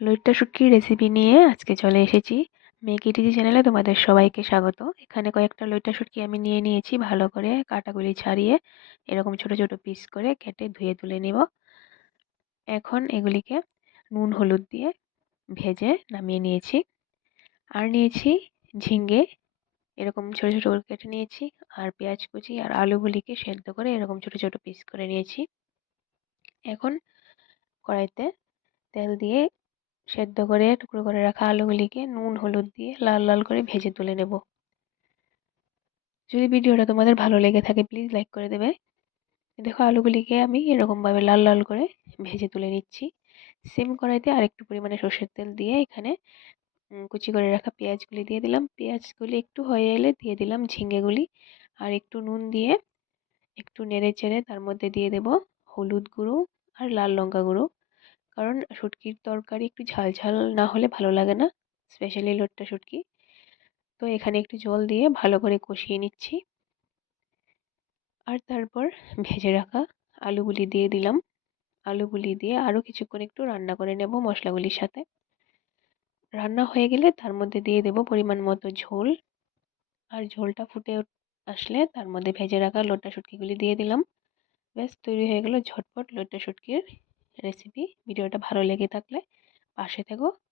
লইট্টা শুটকির রেসিপি নিয়ে আজকে চলে এসেছি। মেকিটিজি চ্যানেলে তোমাদের সবাইকে স্বাগত। এখানে কয়েকটা লইট্টা শুটকি আমি নিয়ে নিয়েছি, ভালো করে কাটাগুলি ছাড়িয়ে এরকম ছোট ছোট পিস করে কেটে ধুয়ে তুলে নিব। এখন এগুলিকে নুন হলুদ দিয়ে ভেজে নামিয়ে নিয়েছি। আর নিয়েছি ঝিঙ্গে, এরকম ছোট ছোট করে কেটে নিয়েছি। আর পেঁয়াজ কুচি আর আলুগুলিকে সেদ্ধ করে এরকম ছোট ছোট পিস করে নিয়েছি। এখন কড়াইতে তেল দিয়ে সেদ্ধ করে টুকরো করে রাখা আলুগুলিকে নুন হলুদ দিয়ে লাল লাল করে ভেজে তুলে নেব। যদি ভিডিওটা তোমাদের ভালো লেগে থাকে প্লিজ লাইক করে দেবে। দেখো আলুগুলিকে আমি এরকম ভাবে লাল লাল করে ভেজে তুলে নিচ্ছি। সেম কড়াইতে আরেকটু পরিমাণে সর্ষের তেল দিয়ে এখানে কুচি করে রাখা পেঁয়াজগুলি দিয়ে দিলাম। পেঁয়াজগুলি একটু হয়ে এলে দিয়ে দিলাম ঝিঙ্গেগুলি। আর একটু নুন দিয়ে একটু নেড়ে চেড়ে তার মধ্যে দিয়ে দেব হলুদ গুঁড়ো আর লাল লঙ্কা গুঁড়ো। কারণ শুটকির তরকারি একটু ঝাল ঝাল না হলে ভালো লাগে না, স্পেশালি লোট্টা শুটকি। তো এখানে একটু জল দিয়ে ভালো করে কষিয়ে নিচ্ছি। আর তারপর ভেজে রাখা আলুগুলি দিয়ে দিলাম। আলুগুলি দিয়ে আরও কিছুক্ষণ একটু রান্না করে নেব মশলাগুলির সাথে। রান্না হয়ে গেলে তার মধ্যে দিয়ে দেব পরিমাণ মতো ঝোল। আর ঝোলটা ফুটে আসলে তার মধ্যে ভেজে রাখা লোট্টা শুটকিগুলি দিয়ে দিলাম। ব্যাস তৈরি হয়ে গেল ঝটপট লোট্টা শুটকির রেসিপি। ভিডিওটা ভালো লেগে থাকলে পাশে থেকো।